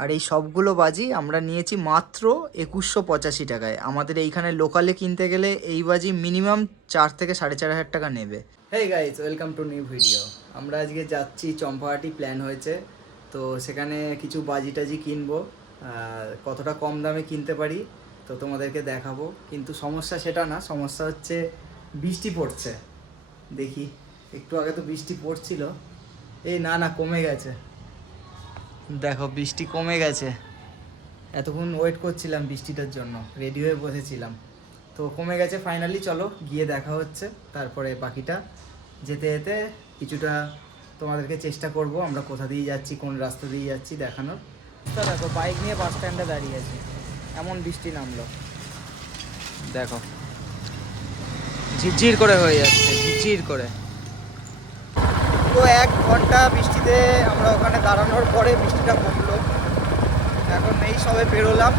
আর এই সবগুলো বাজি আমরা নিয়েছি মাত্র একুশশো পঁচাশি টাকায়। আমাদের এইখানে লোকালে কিনতে গেলে এই বাজি মিনিমাম চার থেকে সাড়ে চার হাজার টাকা নেবে। Hey guys welcome to new video আমরা আজকে যাচ্ছি, চম্পাহাটি প্ল্যান হয়েছে। তো সেখানে কিছু বাজি টাজি কিনবো। কতটা কম দামে কিনতে পারি, তো তোমাদেরকে দেখাবো। কিন্তু সমস্যা সেটা না, সমস্যা হচ্ছে বৃষ্টি পড়ছে। দেখি, একটু আগে তো বৃষ্টি পড়ছিল। এই না না, কমে গেছে। দেখো, বৃষ্টি কমে গেছে। এতক্ষণ ওয়েট করছিলাম বৃষ্টিটার জন্য রেডি হয়ে বসেছিলাম। তো কমে গেছে ফাইনালি চলো গিয়ে দেখা হচ্ছে, তারপরে বাকিটা যেতে যেতে কিছুটা তোমাদেরকে চেষ্টা করব, আমরা কোথা দিয়ে যাচ্ছি, কোন রাস্তা দিয়ে যাচ্ছি দেখানোর। তো দেখো বাইক নিয়ে বাস স্ট্যান্ডে দাঁড়িয়ে আছি, এমন বৃষ্টি নামলো। দেখো, ঝিরঝির করে হয়ে যাচ্ছে, ঝিরঝির করে। পুরো এক ঘণ্টা বৃষ্টিতে আমরা ওখানে দাঁড়ানোর পরে বৃষ্টিটা কমলো এখন এই সবে বেরোলাম।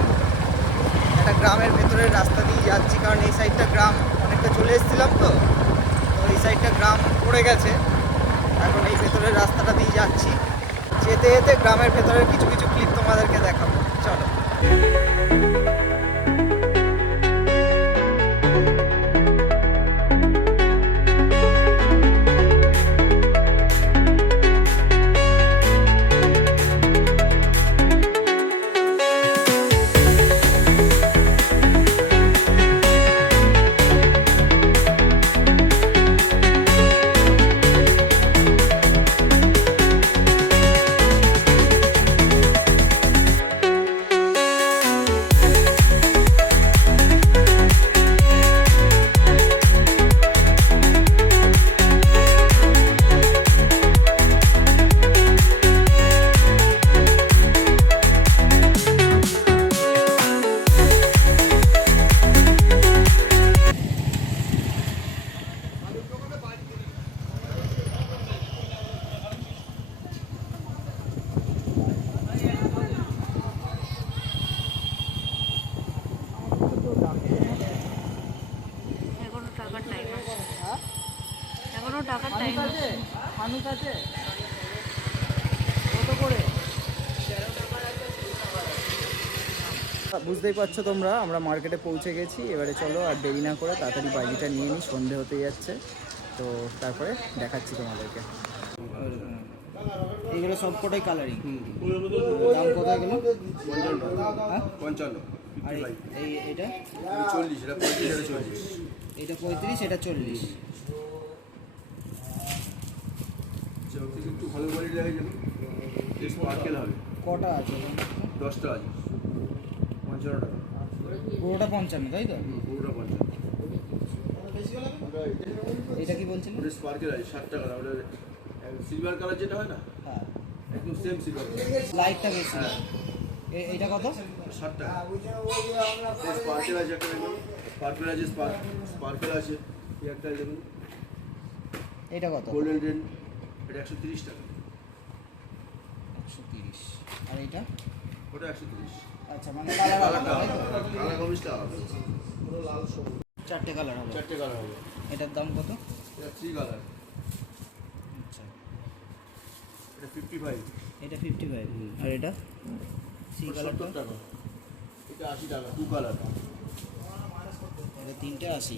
একটা গ্রামের ভেতরের রাস্তা দিয়ে যাচ্ছি, কারণ এই সাইডটা গ্রাম অনেকটা চলে এসেছিলাম তো। তো এই সাইডটা গ্রাম পড়ে গেছে। এখন এই ভেতরের রাস্তাটা দিয়ে যাচ্ছি। যেতে যেতে গ্রামের ভেতরের কিছু কিছু ক্লিপ তোমাদেরকে দেখাবো। চলো। এখনও টাকার টাইম আছে? মানুষ আছে? কত করে? বুঝতেই পারছ তোমরা আমরা মার্কেটে পৌঁছে গেছি। এবারে চলো আর দেরি না করে তাড়াতাড়ি বাজিটা নিয়ে নিই সন্ধে হতে যাচ্ছে। তো তারপরে দেখাচ্ছি তোমাদেরকে। এইগুলো সব কটাই কালারিং দাম কত এগুলো হ্যাঁ? পঞ্চান্ন আর এই- এই এটা চল্লিশ এটা পঁয়ত্রিশ এটা চল্লিশ। এটা পঁয়ত্রিশ এটা চল্লিশ। যদি একটু ভালো কোয়ালিটি লাগে যেমন হবে। কটা আছে দশটা আছে। পঞ্চান্ন টাকা। পুরোটা পঞ্চান্ন তাই তো? পুরোটা পঞ্চান্ন। এটা কি বলছেন ওটা স্পার্কেল আছে ষাট টাকা দাম ওটা সিলভার কালার যেটা হয় না? হ্যাঁ। একদম সেম সিলভার লাইটটা বেশি। এ- এইটা কত? ষাট টাকা। স্পার্কেল আছে একটা দেখুন আছে স্পার্কেল আছে এই দেখুন। এটা কত? গোল্ডেন রেন এটা একশো তিরিশ টাকা। একশো তিরিশ। আর এটা? ওটা একশো তিরিশ। আচ্ছা মানে কালার কালারটা আলাদা তাই তো? কালার কমিশটা হবে। চারটে কালার হবে। চারটে কালার হবে। এটার দাম কত? এটা থ্রি কালার আচ্ছা। এটা ফিফটি ফাইভ এটা ফিফটি ফাইভ আর এটা? সি কালারটা সত্তর টাকা। এটা আশি টাকা টু কালার এটা তিনটে আশি।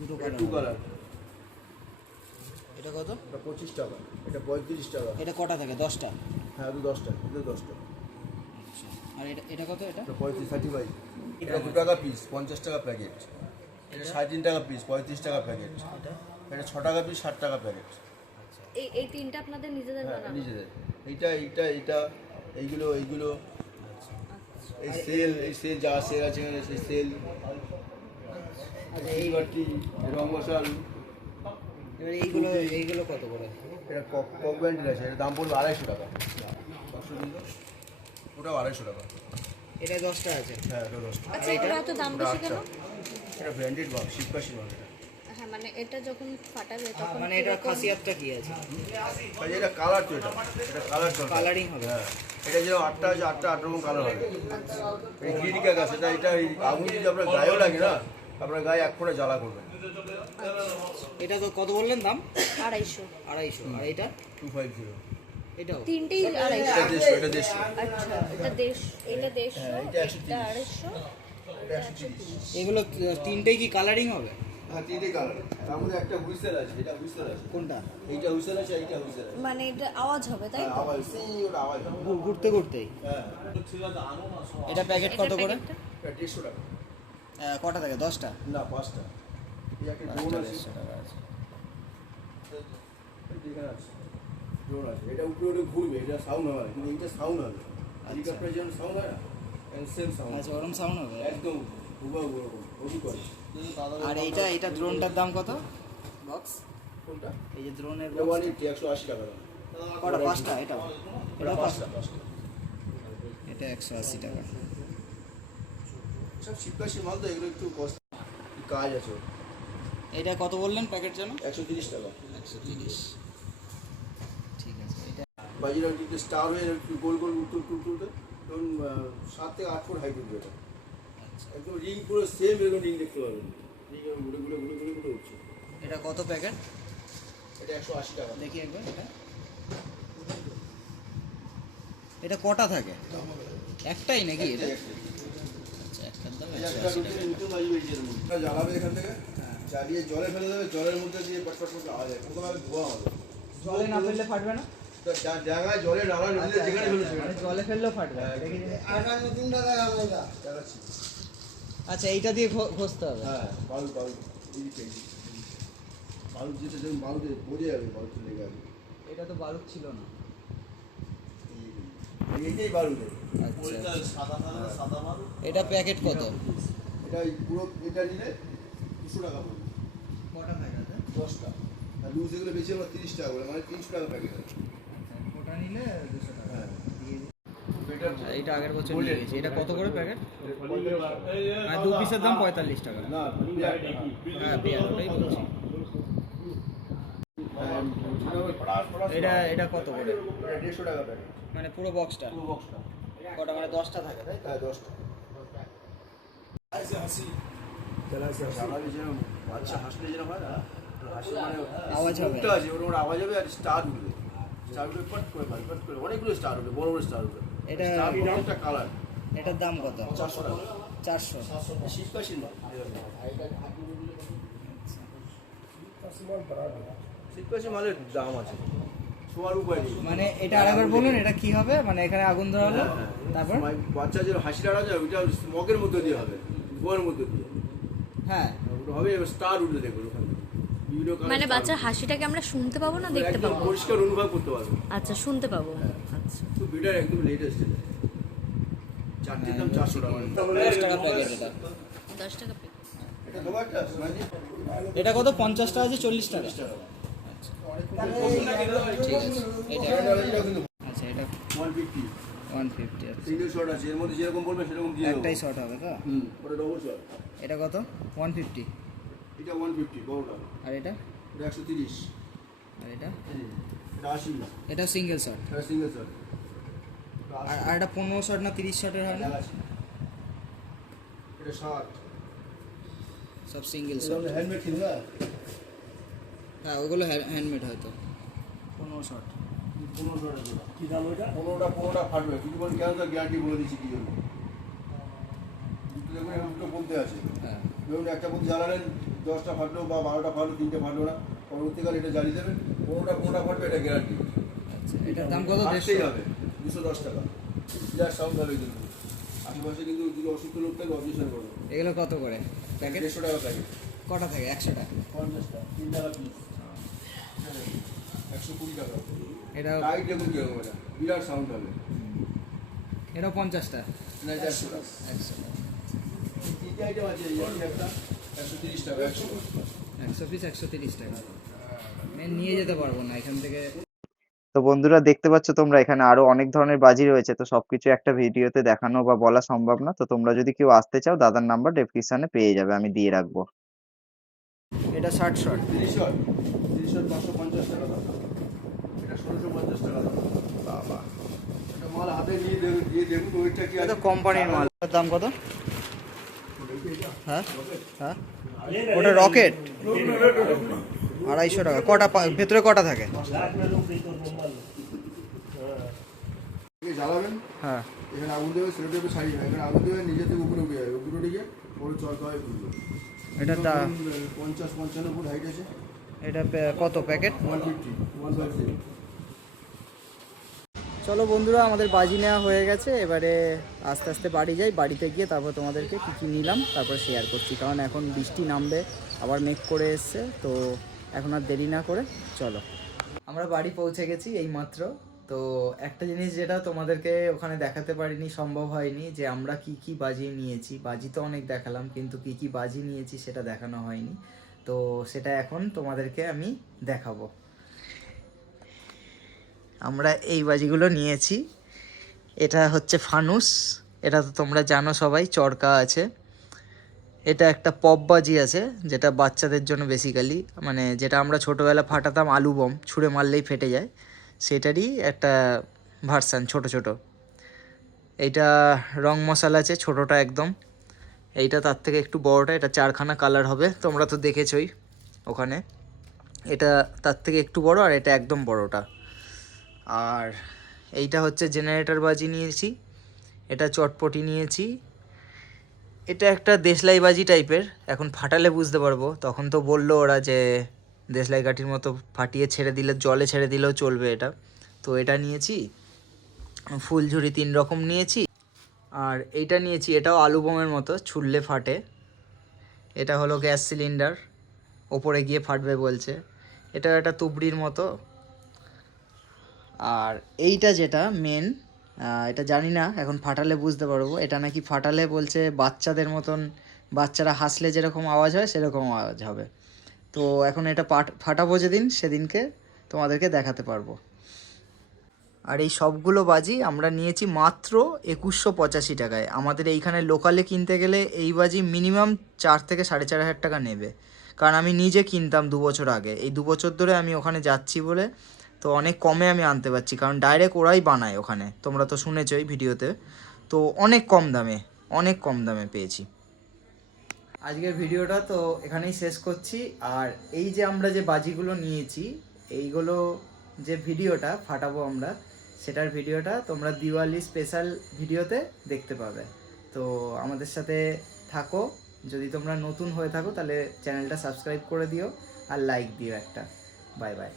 দুটো টু কালার এটা কত? এটা পঁচিশ টাকা। এটা পঁয়ত্রিশ টাকা। এটা কটা থাকে? দশটা? হ্যাঁ দু দশটা। এটা দশটা। আচ্ছা। আর এটা এটা কত এটা? এটা পঁয়ত্রিশ থার্টি ফাইভ এটা দু টাকা পিস পঞ্চাশ টাকা প্যাকেট এটা সাড়ে তিন টাকা পিস পঁয়ত্রিশ টাকা প্যাকেট এটা? এটা ছ টাকা পিস ষাট টাকা প্যাকেট এই এই তিনটা আপনাদের নিজেদের হ্যাঁ বানানো? নিজেদের। এইটা এইটা এইটা এইগুলো এইগুলো। এই সেল এই সেল যা সেল আছে এখানে সেই সেল আচ্ছা এই এই বাটি রং মশাল এবার এইগুলো এইগুলো কত করে? এটা কক ব্যান্ডের আছে দাম পড়বে আড়াইশো টাকা। ওটাও আড়াইশো টাকা। এটা দশটা আছে? হ্যাঁ এটা দশটা। আচ্ছা এগুলো এত দাম ওটা বেশি কেন? আটটা এটা ব্র্যান্ডেড মাল শিবকাশি এটা। হ্যাঁ মানে এটা যখন ফাটাবে তখন মানে এটা খাসিয়াতটা কি আছে? কাজে এটা কালার তো এটা এটা কালার তো কালারিং হবে। হ্যাঁ এটা যে আটটা আছে আটটা আট রকম কালার হবে এই গ্রিডিকা গাছ এটা এটা এই আগুন যদি আপনার গায়েও লাগে না আপনার গায়ে এক ফোঁটা জ্বালা করবে এটা তো কত বললেন দাম? আড়াইশো। আড়াইশো। আর এটা? টু ফাইভ এটাও? তিনটেই আড়াইশো। এটা দেড়শো এটা দেড়শো আচ্ছা এটা দেশ এটা দেড়শো হ্যাঁ, এটা একশো এটা আড়াইশো এটা একশো তিরিশ। এগুলো তিনটেই কি কালারিং হবে? হ্যাঁ তিনটে কালার তার মধ্যে একটা হুইসেল আছে এটা হুইসেল আছে। কোনটা? এইটা হুইসেল আছে এইটা হুইসেল আছে। মানে এটা আওয়াজ হবে তাই হ্যাঁ তো? আওয়াজ সেই ওটা আওয়াজ হবে। ঘুরতে ঘুরতেই হ্যাঁ। এটা প্যাকেট কত করে? এটা দেড়শো টাকা। কটা থাকে? দশটা? না পাঁচটা। দেড়শো টাকা আছে। এটা উপরে ঘুরবে এটা সাউন্ড হবে কিন্তু এইটা সাউন্ড হবে হেলিকপ্টার যেমন সাউন্ড হয় না সেম সাউন্ড আচ্ছা ওরম সাউন্ড হবে? একদম হুবাহু ওরকম ওরকম করে। আর এইটা এইটা ড্রোনটার দাম কত? বক্স কোনটা? এই যে ড্রোনের এটা আশি টাকা দাম। কটা? পাঁচটা? এটা? এটা এটা পাঁচটা। এটা একশো আশি টাকা। সব শিবকাশি মাল তো এগুলো একটু কষ্ট কাজ আছে। এটা কত বললেন প্যাকেট যেন? একশো তিরিশ টাকা। একশো তিরিশ। ঠিক আছে এটা বাজিরাও দিতে স্টার হয়ে একটু গোল গোল উঠতে উঠতে তখন সাত থেকে আট ফুট হাইট উঠবে এটা। একদম রিং পুরো সেম এরকম রিং দেখতে পাবেন। রিং ঘুরে ঘুরে ঘুরে ঘুরে ঘুরে উঠছে। এটা কত প্যাকেট? এটা একশো আশি টাকা। দেখি একবার এটা। এটা কটা থাকে? একটাই নাকি এটা? জ্বালাবে এখান থেকে? জ্বালিয়ে জলে ফেলে দেবে জলের মধ্যে দিয়ে পটপট করে আওয়াজ হয় প্রথমে ধোয়া হবে। জলে না ফেললে ফাটবে না? তো জলে নাড়া নদীতে যেখানে ফেলে সেখানে মানে জলে ফেললেও ফাটবে হ্যাঁ। দেখাচ্ছি। আচ্ছা এইটা দিয়ে ঘষতে হবে। হ্যাঁ বালু বালু যেটা যখন বালুতে বোঝে যাবে বালু চলে যাবে এটা তো বালুক ছিল না। এইটাই বালুতে আচ্ছা। এটা প্যাকেট কত? এটা এই পুরো এটা নিলে দুশো টাকা পড়বে। কটা থাকে দশটা। আর লুজ এগুলো বেশি আমরা তিরিশ টাকা করে মানে তিনশো টাকা প্যাকেট আছে। ওটা নিলে দুশো টাকা? হ্যাঁ। বেটার এইটা আগের বছর নিয়ে গেছি। এটা কত করে প্যাকেট? আর দু পিসের দাম পঁয়তাল্লিশ টাকা। না হ্যাঁ ওটাই বলছি। এটা এটা কত করে? দেড়শো টাকা প্যাকেট। মানে পুরো বক্সটা পুরো বক্সটা কটা? মানে দশটা থাকে তাই তো? হ্যাঁ দশটা। বাচ্চা হাসলে যেরকম হয় না হাসলে মানে আওয়াজ হবে। আছে ওর আওয়াজ হবে আর স্টার উঠবে স্টার উঠবে পট করে বাজ পট করে। অনেকগুলো স্টার উঠবে বড় বড় স্টার উঠবে এটা- প্রত্যেকটা কালার এটার দাম কত? চারশো টাকা। চারশো। শীতকাশীর মাল শীতকাশী মালের দাম আছে। মানে এটা আরেকবার বলুন এটা কি হবে? মানে এখানে আগুন ধরা হলো তারপর? মা- বাচ্চা যে হাসি টাড়া যায় ওইটা স্মগের মধ্যে দিয়ে হবে ধোঁয়ার মধ্যে দিয়ে। হ্যাঁ। ওটা হবে এবার স্টার উঠবে দেখুন ওখানে। মানে বাচ্চার। হাসিটাকে আমরা শুনতে পাবো না দেখতে পাবো? পরিষ্কার অনুভব করতে পারবে। আচ্ছা শুনতে পাবো। আচ্ছা তো বেটার একদম লেটেস্ট এটা চারটের দাম চারশো টাকা। দশ টাকা প্যাকেট এটা। দশ টাকা pick। এটা কত? পঞ্চাশটা আছে চল্লিশ টাকা। ঠিক আছে আচ্ছা এটা one fifty one fifty single shot আছে এর মধ্যে যেরকম বলবে সেরকম দিয়ে একটাই শর্ট হবে তো হুম ওটা ডবল শট এটা কত ওয়ান ফিফটি এটা ওয়ান ফিফটি বড়টা আর এটা এটা একশো তিরিশ আর এটা এটা আশি এটা সিঙ্গেল শট এটা সিঙ্গেল শট আর আর এটা পনেরো শট না তিরিশ শটের হয় না এটা ষাট সব সিঙ্গেল শট হেলমেট কিনবে হ্যাঁ ওগুলো হ্যান্ডমেড হয়তো। পনেরো শট পনেরোশো টাকা কি দাম ওইটা পনেরোটা পনেরোটা ফাটবে। কেন তো গ্যারান্টি বলে দিচ্ছি কি জন্য? দেখুন এরকম দুটো বলতে আছে। হ্যাঁ। ধরুন একটা বলতে জ্বালালেন দশটা ফাটলো বা বারোটা ফাটলো তিনটে ফাটলো না। পরবর্তীকালে এটা জ্বালিয়ে দেবেন। পনেরোটা পনেরোটা ফাটবে এটা গ্যারান্টি আচ্ছা এটার দাম কত? হবে। দুশো দশ টাকা। যার সাউন্ড হবে কিন্তু আশেপাশে কিন্তু যদি অসুস্থ লোক থাকে অবজেকশন করবে এগুলো কত করে? প্যাকেট দেড়শো টাকা প্যাকেট কটা থাকে? একশোটা? পঞ্চাশটা তিন টাকা পিস একশো টাকা এটা টাইট দেখুন কীরকম এটা বিরাট সাউন্ড হবে। এটাও পঞ্চাশটা। না একশো একশো তিনটে আইটেম আছে একটা একশো তিরিশ টাকা একশো একশো পিস একশো তিরিশ টাকা। নিয়ে যেতে পারব না এখান থেকে তো বন্ধুরা দেখতে পাচ্ছ তোমরা এখানে আরও অনেক ধরনের বাজি রয়েছে। তো সবকিছু একটা ভিডিওতে দেখানো বা বলা সম্ভব না। তো তোমরা যদি কেউ আসতে চাও দাদার নাম্বার ডেসক্রিপশনে পেয়ে যাবে আমি দিয়ে রাখব। এটা ষাট শট। তিরিশ শট তিরিশ শট পাঁচশো পঞ্চাশ টাকা দাম এটা ষোলোশো পঞ্চাশ টাকা দাম বাবা। এটা মাল হাতে নিয়ে দেখুন দিয়ে দেখুন ওইটা কি এটা আছে কোম্পানির মাল। দাম কত? হ্যাঁ? হ্যাঁ? ওটা রকেট? আড়াইশো টাকা। কটা পা- ভেতরে কটা থাকে? জ্বালাবেন। হ্যাঁ। এখানে আগুন দেবে সেটা দেবে সারিয়ে যাবে এখানে আগুন দেবে নিজে থেকে উপরে উঠে যাবে। উপরে উঠে গিয়ে ওর চরকা ঘুরবে এটা তা পঞ্চাশ পঞ্চান্ন ফুট হাইট আছে। এটা কত packet? One fifty one five zero চলো বন্ধুরা, আমাদের বাজি নেওয়া হয়ে গেছে। এবারে আস্তে আস্তে বাড়ি যাই। বাড়িতে গিয়ে তারপর তোমাদেরকে কী কী নিলাম, তারপর শেয়ার করছি। কারণ এখন বৃষ্টি নামবে, আবার মেঘ করে এসছে, তো এখন আর দেরি না করে চলো। আমরা বাড়ি পৌঁছে গেছি এই মাত্র। তো একটা জিনিস যেটা তোমাদেরকে ওখানে দেখাতে পারিনি, সম্ভব হয়নি, যে আমরা কি কি বাজি নিয়েছি। বাজি তো অনেক দেখালাম, কিন্তু কি কি বাজি নিয়েছি সেটা দেখানো হয়নি। তো সেটা এখন তোমাদেরকে আমি দেখাবো। আমরা এই বাজিগুলো নিয়েছি। এটা হচ্ছে ফানুস। এটা তো তোমরা জানো সবাই, চরকা আছে। এটা একটা পপ বাজি আছে, যেটা বাচ্চাদের জন্য বেসিক্যালি মানে যেটা আমরা ছোটোবেলা ফাটাতাম আলু বম, ছুঁড়ে মারলেই ফেটে যায়। সেটারই একটা ভার্সান ছোট ছোট। এইটা রং মশলা আছে, ছোটোটা একদম। এইটা তার থেকে একটু বড়টা, এটা চারখানা কালার হবে, তোমরা তো দেখেছই ওখানে। এটা তার থেকে একটু বড় আর এটা একদম বড়টা। আর এইটা হচ্ছে জেনারেটর বাজি নিয়েছি, এটা চটপটি নিয়েছি। এটা একটা দেশলাই বাজি টাইপের, এখন ফাটালে বুঝতে পারব। তখন তো বলল ওরা যে দেশলাই কাঠির মতো ফাটিয়ে ছেড়ে দিলে, জলে ছেড়ে দিলেও চলবে এটা। তো এটা নিয়েছি, ফুলঝুরি তিন রকম নিয়েছি। আর এইটা নিয়েছি, এটাও আলু বোমের মতো, ছুললে ফাটে। এটা হলো গ্যাস সিলিন্ডার, ওপরে গিয়ে ফাটবে বলছে। এটা একটা তুবড়ির মতো আর এইটা যেটা মেন এটা জানি না, এখন ফাটালে বুঝতে পারব। এটা নাকি ফাটালে বলছে বাচ্চাদের মতন, বাচ্চারা হাসলে যেরকম আওয়াজ হয়, সেরকম আওয়াজ হবে। তো এখন এটা পাট ফাটাবো যেদিন, সেদিনকে তোমাদেরকে দেখাতে পারব। আর এই সবগুলো বাজি আমরা নিয়েছি মাত্র একুশশো পঁচাশি টাকায়। আমাদের এইখানে লোকালে কিনতে গেলে এই বাজি মিনিমাম চার থেকে সাড়ে চার হাজার টাকা নেবে। কারণ আমি নিজে কিনতাম দু বছর আগে। এই দু বছর ধরে আমি ওখানে যাচ্ছি বলে তো অনেক কমে আমি আনতে পারছি, কারণ ডাইরেক্ট ওরাই বানায় ওখানে। তোমরা তো শুনেছই ভিডিওতে। তো অনেক কম দামে, অনেক কম দামে পেয়েছি। আজকের ভিডিওটা তো এখানেই শেষ করছি। আর এই যে আমরা যে বাজিগুলো নিয়েছি, এইগুলো যে ভিডিওটা ফাটাবো আমরা, সেটার ভিডিওটা তোমরা দিওয়ালি স্পেশাল ভিডিওতে দেখতে পাবে। তো আমাদের সাথে থাকো। যদি তোমরা নতুন হয়ে থাকো, তাহলে চ্যানেলটা সাবস্ক্রাইব করে দিও আর লাইক দিও একটা। Bye bye